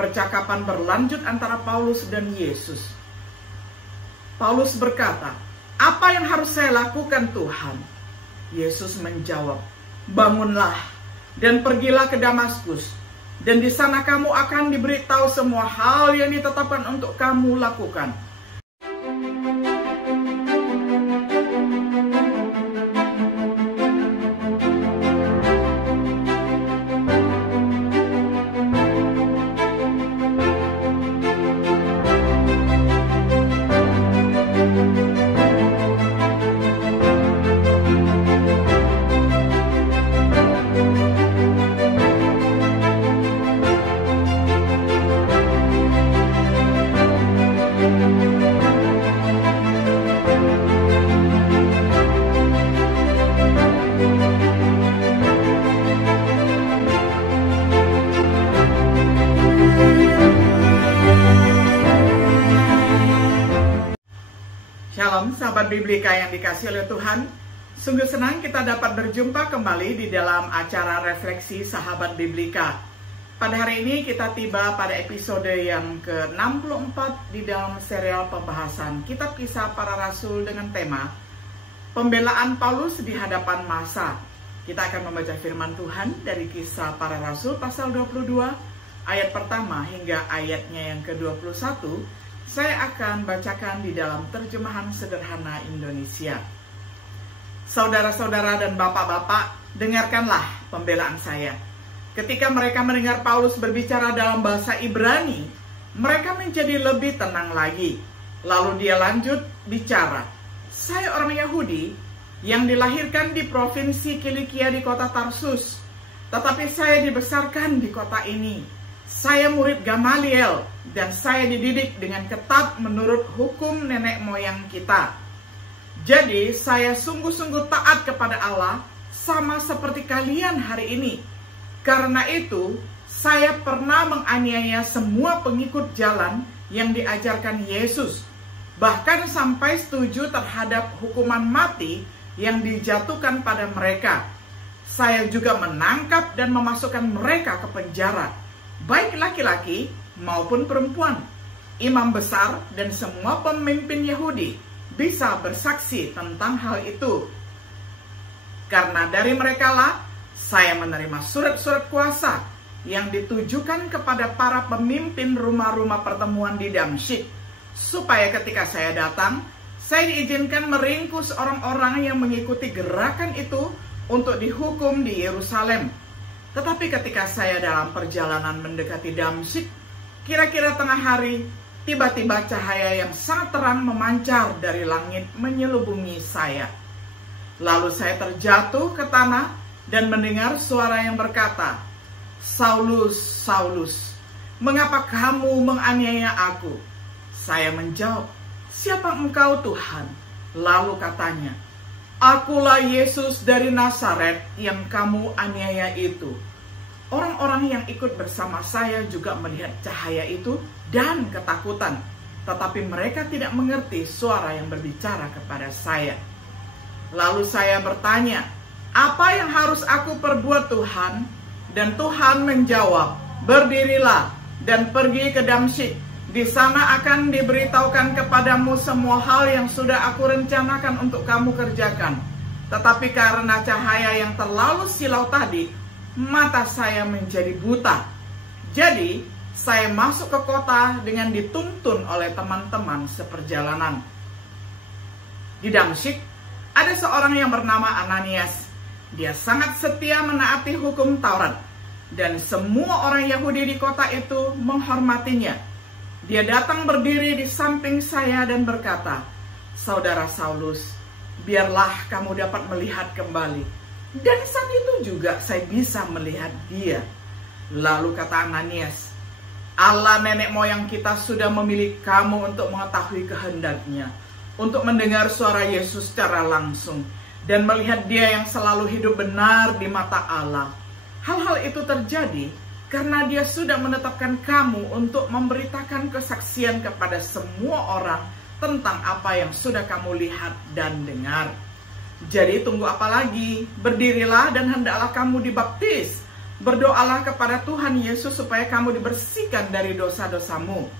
Percakapan berlanjut antara Paulus dan Yesus. Paulus berkata, "Apa yang harus saya lakukan, Tuhan?" Yesus menjawab, "Bangunlah dan pergilah ke Damaskus, dan di sana kamu akan diberitahu semua hal yang ditetapkan untuk kamu lakukan." Shalom sahabat Biblika yang dikasihi oleh Tuhan. Sungguh senang kita dapat berjumpa kembali di dalam acara refleksi sahabat Biblika. Pada hari ini kita tiba pada episode yang ke-64 di dalam serial pembahasan Kitab Kisah Para Rasul dengan tema Pembelaan Paulus di hadapan massa. Kita akan membaca firman Tuhan dari Kisah Para Rasul pasal 22 ayat pertama hingga ayatnya yang ke-21. Saya akan bacakan di dalam terjemahan sederhana Indonesia. Saudara-saudara dan bapak-bapak, dengarkanlah pembelaan saya. Ketika mereka mendengar Paulus berbicara dalam bahasa Ibrani, mereka menjadi lebih tenang lagi. Lalu dia lanjut bicara, "Saya orang Yahudi yang dilahirkan di provinsi Kilikia di kota Tarsus, tetapi saya dibesarkan di kota ini. Saya murid Gamaliel dan saya dididik dengan ketat menurut hukum nenek moyang kita. Jadi saya sungguh-sungguh taat kepada Allah sama seperti kalian hari ini. Karena itu saya pernah menganiaya semua pengikut jalan yang diajarkan Yesus. Bahkan sampai setuju terhadap hukuman mati yang dijatuhkan pada mereka. Saya juga menangkap dan memasukkan mereka ke penjara, baik laki-laki maupun perempuan. Imam besar dan semua pemimpin Yahudi bisa bersaksi tentang hal itu. Karena dari merekalah saya menerima surat-surat kuasa yang ditujukan kepada para pemimpin rumah-rumah pertemuan di Damsyik, supaya ketika saya datang, saya diizinkan meringkus orang-orang yang mengikuti gerakan itu untuk dihukum di Yerusalem. Tetapi ketika saya dalam perjalanan mendekati Damsyik, kira-kira tengah hari, tiba-tiba cahaya yang sangat terang memancar dari langit menyelubungi saya. Lalu saya terjatuh ke tanah dan mendengar suara yang berkata, 'Saulus, Saulus, mengapa kamu menganiaya aku?' Saya menjawab, 'Siapa engkau, Tuhan?' Lalu katanya, 'Akulah Yesus dari Nazaret yang kamu aniaya itu.' Orang-orang yang ikut bersama saya juga melihat cahaya itu dan ketakutan, tetapi mereka tidak mengerti suara yang berbicara kepada saya. Lalu saya bertanya, 'Apa yang harus aku perbuat, Tuhan?' Dan Tuhan menjawab, 'Berdirilah dan pergi ke Damsyik. Di sana akan diberitahukan kepadamu semua hal yang sudah aku rencanakan untuk kamu kerjakan.' Tetapi karena cahaya yang terlalu silau tadi, mata saya menjadi buta. Jadi saya masuk ke kota dengan dituntun oleh teman-teman seperjalanan. Di Damsyik ada seorang yang bernama Ananias. Dia sangat setia menaati hukum Taurat, dan semua orang Yahudi di kota itu menghormatinya. Dia datang berdiri di samping saya dan berkata, 'Saudara Saulus, biarlah kamu dapat melihat kembali.' Dan saat itu juga saya bisa melihat dia. Lalu kata Ananias, 'Allah nenek moyang kita sudah memilih kamu untuk mengetahui kehendaknya, untuk mendengar suara Yesus secara langsung, dan melihat dia yang selalu hidup benar di mata Allah. Hal-hal itu terjadi karena dia sudah menetapkan kamu untuk memberitakan kesaksian kepada semua orang tentang apa yang sudah kamu lihat dan dengar. Jadi tunggu apa lagi? Berdirilah dan hendaklah kamu dibaptis Berdoalah kepada Tuhan Yesus supaya kamu dibersihkan dari dosa-dosamu.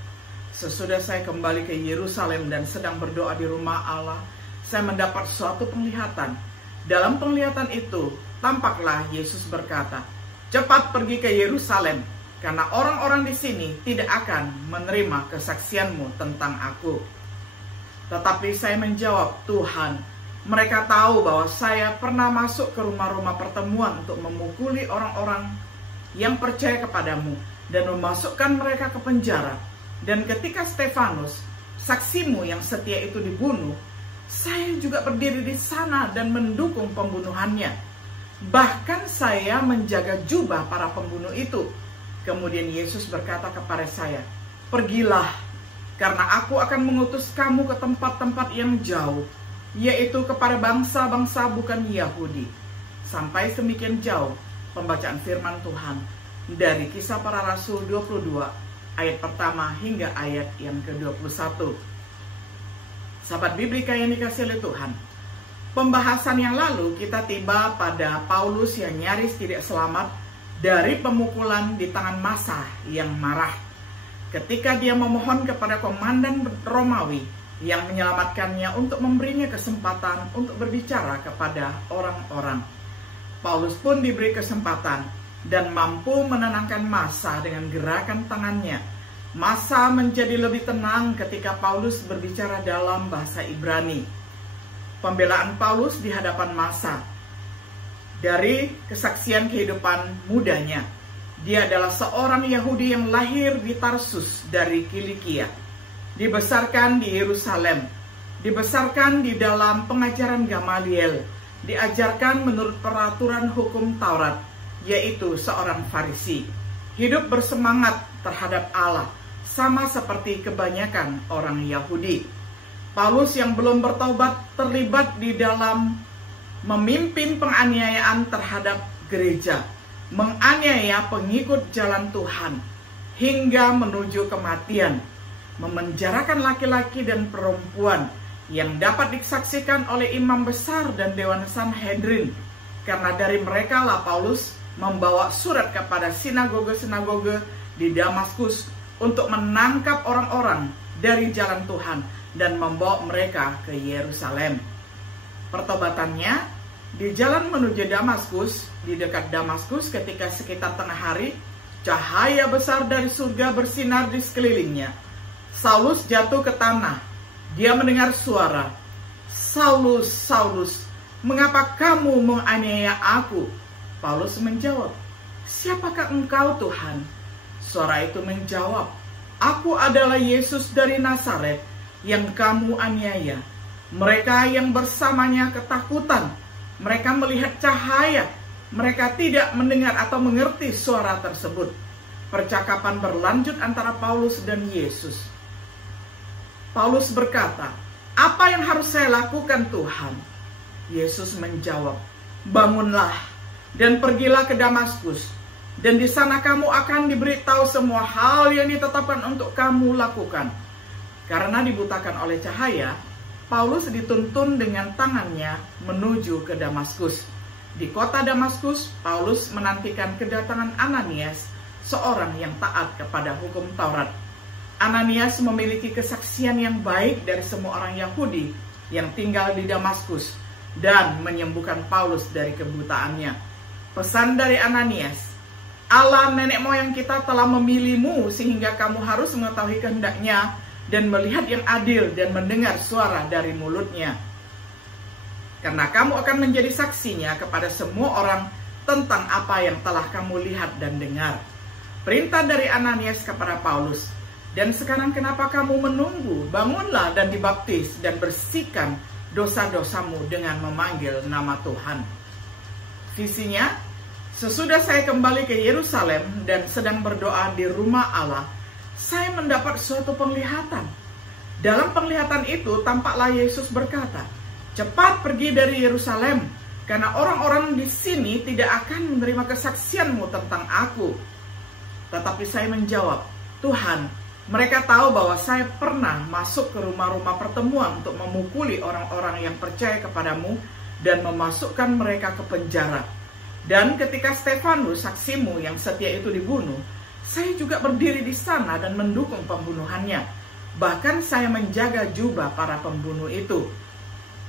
Sesudah saya kembali ke Yerusalem dan sedang berdoa di rumah Allah, saya mendapat suatu penglihatan. Dalam penglihatan itu, tampaklah Yesus berkata, "Cepat pergi ke Yerusalem, karena orang-orang di sini tidak akan menerima kesaksianmu tentang aku." Tetapi saya menjawab, "Tuhan, mereka tahu bahwa saya pernah masuk ke rumah-rumah pertemuan untuk memukuli orang-orang yang percaya kepadamu dan memasukkan mereka ke penjara. Dan ketika Stefanus, saksimu yang setia itu dibunuh, saya juga berdiri di sana dan mendukung pembunuhannya. Bahkan saya menjaga jubah para pembunuh itu." Kemudian Yesus berkata kepada saya, "Pergilah, karena aku akan mengutus kamu ke tempat-tempat yang jauh, yaitu kepada bangsa-bangsa bukan Yahudi." Sampai semikian jauh pembacaan firman Tuhan dari Kisah Para Rasul 22 ayat pertama hingga ayat yang ke-21. Sahabat Biblika yang dikasihi oleh Tuhan, pembahasan yang lalu kita tiba pada Paulus yang nyaris tidak selamat dari pemukulan di tangan massa yang marah. Ketika dia memohon kepada komandan Romawi yang menyelamatkannya untuk memberinya kesempatan untuk berbicara kepada orang-orang. Paulus pun diberi kesempatan dan mampu menenangkan massa dengan gerakan tangannya. Massa menjadi lebih tenang ketika Paulus berbicara dalam bahasa Ibrani. Pembelaan Paulus di hadapan massa dari kesaksian kehidupan mudanya. Dia adalah seorang Yahudi yang lahir di Tarsus dari Kilikia, dibesarkan di Yerusalem, dibesarkan di dalam pengajaran Gamaliel, diajarkan menurut peraturan hukum Taurat, yaitu seorang Farisi. Hidup bersemangat terhadap Allah, sama seperti kebanyakan orang Yahudi. Paulus yang belum bertaubat terlibat di dalam memimpin penganiayaan terhadap gereja, menganiaya pengikut jalan Tuhan, hingga menuju kematian, memenjarakan laki-laki dan perempuan yang dapat disaksikan oleh imam besar dan Dewan Sanhedrin. Karena dari mereka lah Paulus membawa surat kepada sinagoge-sinagoge di Damaskus untuk menangkap orang-orang dari jalan Tuhan dan membawa mereka ke Yerusalem. Pertobatannya di jalan menuju Damaskus, di dekat Damaskus ketika sekitar tengah hari, cahaya besar dari surga bersinar di sekelilingnya. Saulus jatuh ke tanah. Dia mendengar suara, "Saulus, Saulus, mengapa kamu menganiaya aku?" Paulus menjawab, "Siapakah engkau, Tuhan?" Suara itu menjawab, "Aku adalah Yesus dari Nazaret yang kamu aniaya." Mereka yang bersamanya ketakutan. Mereka melihat cahaya. Mereka tidak mendengar atau mengerti suara tersebut. Percakapan berlanjut antara Paulus dan Yesus. Paulus berkata, "Apa yang harus saya lakukan, Tuhan?" Yesus menjawab, "Bangunlah dan pergilah ke Damaskus, dan di sana kamu akan diberitahu semua hal yang ditetapkan untuk kamu lakukan." Karena dibutakan oleh cahaya, Paulus dituntun dengan tangannya menuju ke Damaskus. Di kota Damaskus, Paulus menantikan kedatangan Ananias, seorang yang taat kepada hukum Taurat. Ananias memiliki kesaksian yang baik dari semua orang Yahudi yang tinggal di Damaskus dan menyembuhkan Paulus dari kebutaannya. Pesan dari Ananias, "Allah nenek moyang kita telah memilihmu sehingga kamu harus mengetahui kehendaknya dan melihat yang adil dan mendengar suara dari mulutnya. Karena kamu akan menjadi saksinya kepada semua orang tentang apa yang telah kamu lihat dan dengar." Perintah dari Ananias kepada Paulus, "Dan sekarang kenapa kamu menunggu? Bangunlah dan dibaptis dan bersihkan dosa-dosamu dengan memanggil nama Tuhan." Visinya, sesudah saya kembali ke Yerusalem dan sedang berdoa di rumah Allah, saya mendapat suatu penglihatan. Dalam penglihatan itu tampaklah Yesus berkata, "Cepat pergi dari Yerusalem, karena orang-orang di sini tidak akan menerima kesaksianmu tentang aku." Tetapi saya menjawab, "Tuhan, mereka tahu bahwa saya pernah masuk ke rumah-rumah pertemuan untuk memukuli orang-orang yang percaya kepadamu dan memasukkan mereka ke penjara. Dan ketika Stefanus, saksimu yang setia itu dibunuh, saya juga berdiri di sana dan mendukung pembunuhannya. Bahkan saya menjaga jubah para pembunuh itu.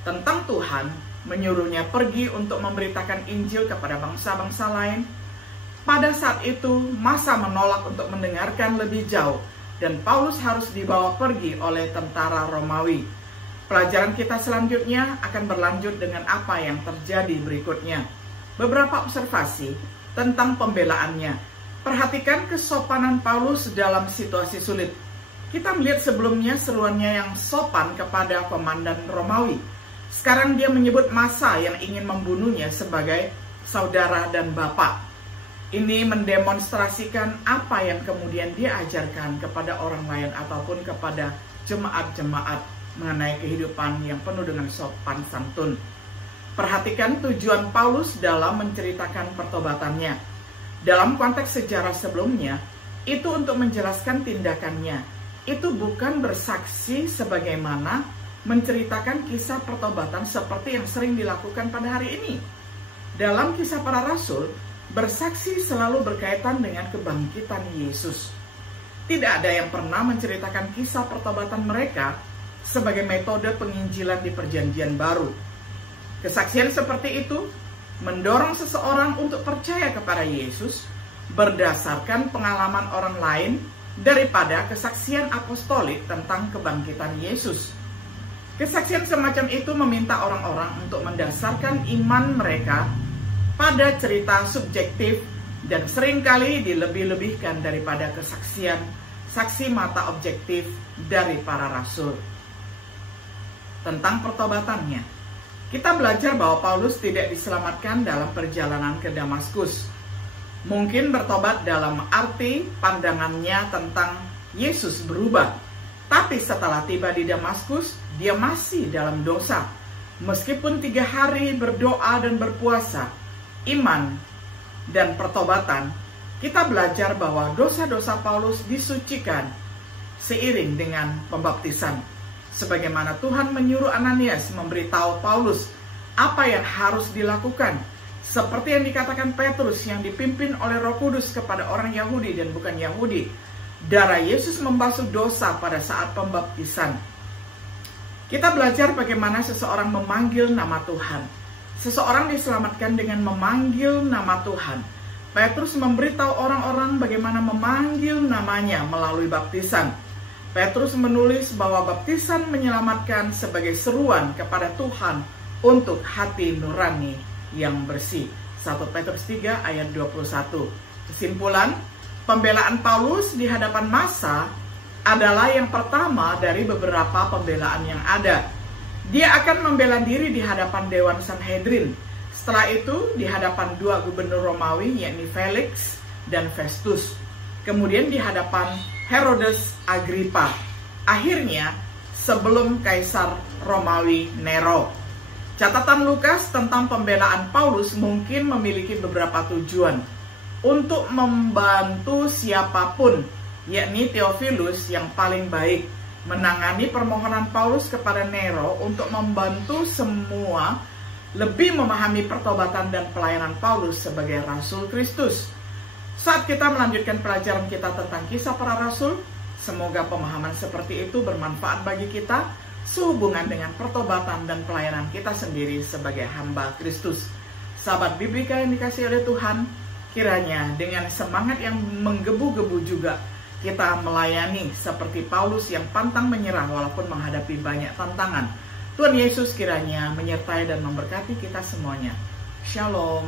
Tentang Tuhan menyuruhnya pergi untuk memberitakan Injil kepada bangsa-bangsa lain. Pada saat itu, massa menolak untuk mendengarkan lebih jauh, dan Paulus harus dibawa pergi oleh tentara Romawi. Pelajaran kita selanjutnya akan berlanjut dengan apa yang terjadi berikutnya. Beberapa observasi tentang pembelaannya. Perhatikan kesopanan Paulus dalam situasi sulit. Kita melihat sebelumnya seruannya yang sopan kepada komandan Romawi. Sekarang dia menyebut massa yang ingin membunuhnya sebagai saudara dan bapak. Ini mendemonstrasikan apa yang kemudian dia ajarkan kepada orang lain ataupun kepada jemaat-jemaat mengenai kehidupan yang penuh dengan sopan santun. Perhatikan tujuan Paulus dalam menceritakan pertobatannya. Dalam konteks sejarah sebelumnya, itu untuk menjelaskan tindakannya. Itu bukan bersaksi sebagaimana menceritakan kisah pertobatan seperti yang sering dilakukan pada hari ini. Dalam Kisah Para Rasul, bersaksi selalu berkaitan dengan kebangkitan Yesus. Tidak ada yang pernah menceritakan kisah pertobatan mereka sebagai metode penginjilan di Perjanjian Baru. Kesaksian seperti itu mendorong seseorang untuk percaya kepada Yesus berdasarkan pengalaman orang lain daripada kesaksian apostolik tentang kebangkitan Yesus. Kesaksian semacam itu meminta orang-orang untuk mendasarkan iman mereka pada cerita subjektif dan seringkali dilebih-lebihkan daripada kesaksian saksi mata objektif dari para rasul. Tentang pertobatannya, kita belajar bahwa Paulus tidak diselamatkan dalam perjalanan ke Damaskus. Mungkin bertobat dalam arti pandangannya tentang Yesus berubah. Tapi setelah tiba di Damaskus, dia masih dalam dosa. Meskipun 3 hari berdoa dan berpuasa, iman dan pertobatan, kita belajar bahwa dosa-dosa Paulus disucikan seiring dengan pembaptisan. Sebagaimana Tuhan menyuruh Ananias memberitahu Paulus apa yang harus dilakukan. Seperti yang dikatakan Petrus yang dipimpin oleh Roh Kudus kepada orang Yahudi dan bukan Yahudi. Darah Yesus membasuh dosa pada saat pembaptisan. Kita belajar bagaimana seseorang memanggil nama Tuhan. Seseorang diselamatkan dengan memanggil nama Tuhan. Petrus memberitahu orang-orang bagaimana memanggil namanya melalui baptisan. Petrus menulis bahwa baptisan menyelamatkan sebagai seruan kepada Tuhan untuk hati nurani yang bersih. 1 Petrus 3 ayat 21. Kesimpulan, pembelaan Paulus di hadapan massa adalah yang pertama dari beberapa pembelaan yang ada. Dia akan membela diri di hadapan Dewan Sanhedrin. Setelah itu di hadapan 2 gubernur Romawi, yakni Felix dan Festus. Kemudian di hadapan Herodes Agrippa. Akhirnya sebelum Kaisar Romawi Nero. Catatan Lukas tentang pembelaan Paulus mungkin memiliki beberapa tujuan. Untuk membantu siapapun, yakni Theophilus yang paling baik, menangani permohonan Paulus kepada Nero untuk membantu semua lebih memahami pertobatan dan pelayanan Paulus sebagai Rasul Kristus. Saat kita melanjutkan pelajaran kita tentang Kisah Para Rasul, semoga pemahaman seperti itu bermanfaat bagi kita sehubungan dengan pertobatan dan pelayanan kita sendiri sebagai hamba Kristus. Sahabat Biblika yang dikasihi oleh Tuhan, kiranya dengan semangat yang menggebu-gebu juga kita melayani seperti Paulus yang pantang menyerah walaupun menghadapi banyak tantangan. Tuhan Yesus kiranya menyertai dan memberkati kita semuanya. Shalom.